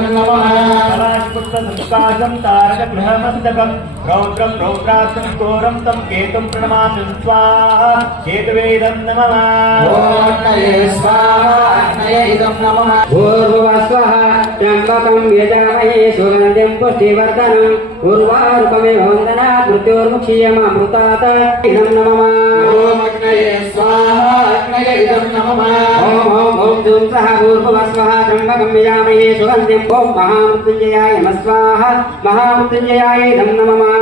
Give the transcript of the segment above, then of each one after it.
इदं नमः पुत्रसुकाशं तारकगृहमस्तकं रौद्रं रौद्राक्षं घोरं तं केतुं प्रणमामि स्वाहा केतवे इदं नमः अग्नये स्वाहा अग्नये इदं नमः भूर्भुवस्वः त्र्यम्बकं यजामहे सुगन्धिं पुष्टिवर्धनम् उर्वारुकमेव वन्दनात् मृत्योर्मुक्षीयमामृतात् इदं नमः अग्नये स्वाहा अग्नये इदं नमः ॐ धूं सः भूर्भुवस्वः त्र्यम्बकं यजामहे सुगन्धिं ॐ महामृत्युञ्जयाय नमः स्वाहा महामृत्युञ्जयाय इदं नमः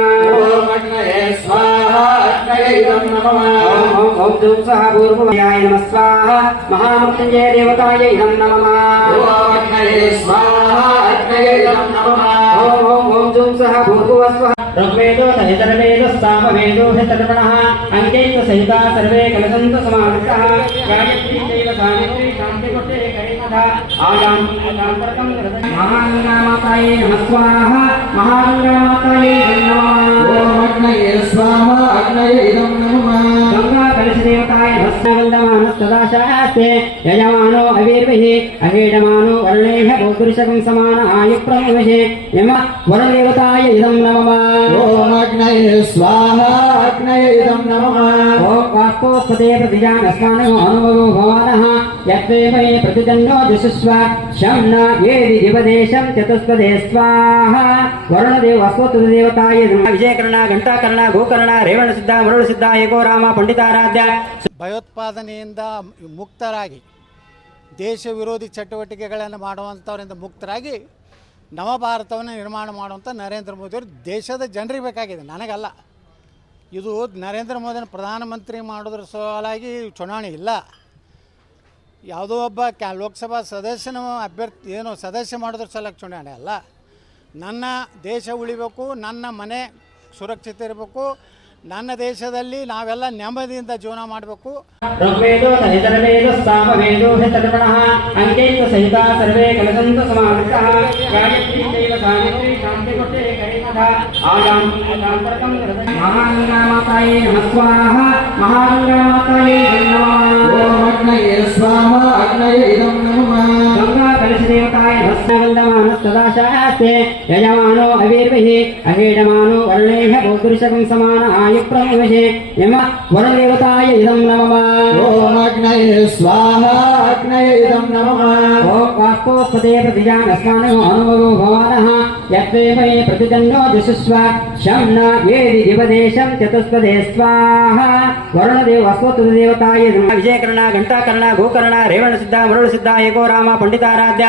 अग्नये स्वाहा अग्नये इदं नमः ॐ धूं सः भूर्भुवस्वः नमः स्वाहा महामृत्युञ्जय देवताय इदं नमः अग्नये स्वाहा अग्नये इदं नमः ॐ धूं सः भूर्भुवस्वः ऋग्वेदो तैतरवेदो सामवेदो हितर्पणः अङ्कैः सहिता सर्वे कलसन्तु समाविष्टः गायत्री चैव सावित्री शान्तिकुटे करिमथा आयान्तिकान्तरकं महागङ्गामातायै नमः स्वाहा महागङ्गामातायै नमः अग्नये स्वाहा अग्नये इदं नमः गङ्गाकलशदेवताय भस्मवन्दमानस्तदाशास्ते यजमानो अवीर्भिः अहेडमानो वर्णैः बहुपुरुषकं समान आयुप्रमुविषे यम वरदेवताय इदं नमः अग्नये स्वाहा अग्नये इदं नमः वाक्पोत्पते प्रतिजानस्मानो अनुभवो भवानः यत्त्वेमये प्रतिजन्नो जुषुष्व शं न येदि दिवदेशं चतुष्पदे स्वाहा वरुणदेव अस्वतुदेवताय विजयकर्णा घंटाकर्णा गोकर्णा ರೇವಣಸಿದ್ಧ ಮರುಳಸಿದ್ಧ ಏಕೋ ರಾಮ ಪಂಡಿತಾರಾಧ್ಯ ಭಯೋತ್ಪಾದನೆಯಿಂದ ಮುಕ್ತರಾಗಿ ದೇಶ ವಿರೋಧಿ ಚಟುವಟಿಕೆಗಳನ್ನು ಮಾಡುವಂಥವರಿಂದ ಮುಕ್ತರಾಗಿ ನವಭಾರತವನ್ನು ನಿರ್ಮಾಣ ಮಾಡುವಂಥ ನರೇಂದ್ರ ಮೋದಿಯವರು ದೇಶದ ಜನರಿಗೆ ಬೇಕಾಗಿದೆ, ನನಗಲ್ಲ. ಇದು ನರೇಂದ್ರ ಮೋದಿನ ಪ್ರಧಾನಮಂತ್ರಿ ಮಾಡೋದ್ರ ಸಲುವಾಗಿ ಚುನಾವಣೆ ಇಲ್ಲ, ಯಾವುದೋ ಒಬ್ಬ ಲೋಕಸಭಾ ಸದಸ್ಯನ ಅಭ್ಯರ್ಥಿ ಏನೋ ಸದಸ್ಯ ಮಾಡೋದ್ರ ಸಲುವಾಗಿ ಚುನಾವಣೆ ಅಲ್ಲ. ನನ್ನ ದೇಶ ಉಳಿಬೇಕು, ನನ್ನ ಮನೆ ಸುರಕ್ಷಿತ ಇರಬೇಕು, ನನ್ನ ದೇಶದಲ್ಲಿ ನಾವೆಲ್ಲ ನೆಮ್ಮದಿಯಿಂದ ಜೀವನ ಮಾಡಬೇಕು. ಋಗ್ವೇದೋ ತೈತರವೇದೋ ಸಾಮವೇದೋ ಹಿತರ್ಪಣಃ ಅಂಕೈಃ ಸಹಿತಾ ಸರ್ವೇ ಕಲಸन्तु समाविष्टः गायत्री चैव सावित्री शान्तिकुटे करिमथा आयान्तिकान्तरकं महागङ्गामातायै नमः स्वाहा महागङ्गामातायै नमः अग्नये स्वाहा अग्नये इदं नमः गङ्गाकलशदेवताय भस्मवन्दमानस्तदाशास्ते यजमानो अवीर्भिः अहेडमानो वर्णैः बहुपुरुषकं समान आयुप्रमुविषे यम वरदेवताय इदं नमः अग्नये स्वाहा अग्नये इदं नमः वाक्पोत्पते प्रतिजानस्मानो अनुभवो भवानः यत्त्वेमये प्रतिजन्नो जुषुष्व शं न येदि दिवदेशं चतुष्पदे स्वाहा वरुणदेव अस्वतुदेवताय विजयकर्णा घंटाकर्णा गोकर्णा ರೇವಣಸಿದ್ಧ ಮರುಳಸಿದ್ಧ ಏಕೋ ರಾಮ ಪಂಡಿತಾರಾಧ್ಯ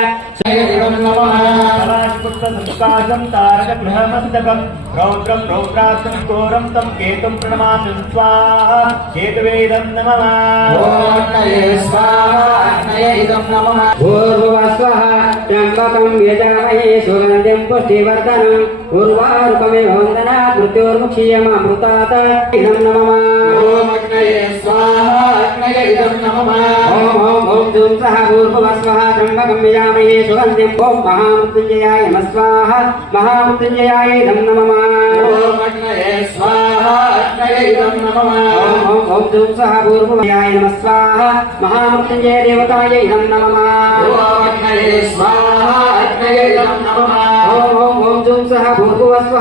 पुत्रसुकाशं तारकगृहमस्तकं रौद्रं रौद्राक्षं घोरं तं केतुं प्रणमामि स्वाहा केतवे इदं नमः अग्नये स्वाहा अग्नये इदं नमः भूर्भुवस्वः त्र्यम्बकं यजामहे सुगन्धिं पुष्टिवर्धनम् उर्वारुकमेव वन्दनात् मृत्योर्मुक्षीयमामृतात् इदं नमः अग्नये स्वाहा अग्नये इदं नमः ॐ धूं सः भूर्भुवस्वः त्र्यम्बकं यजामहे सुगन्धिं ॐ महामृत्युञ्जयाय नमः स्वाहा महामृत्युञ्जयाय इदं नमः अग्नये स्वाहा अग्नये इदं नमः ॐ धूं सः भूर्भुवस्वः नमः स्वाहा महामृत्युञ्जय देवताय इदं नमः अग्नये स्वाहा अग्नये इदं नमः ॐ धूं सः भूर्भुवस्वः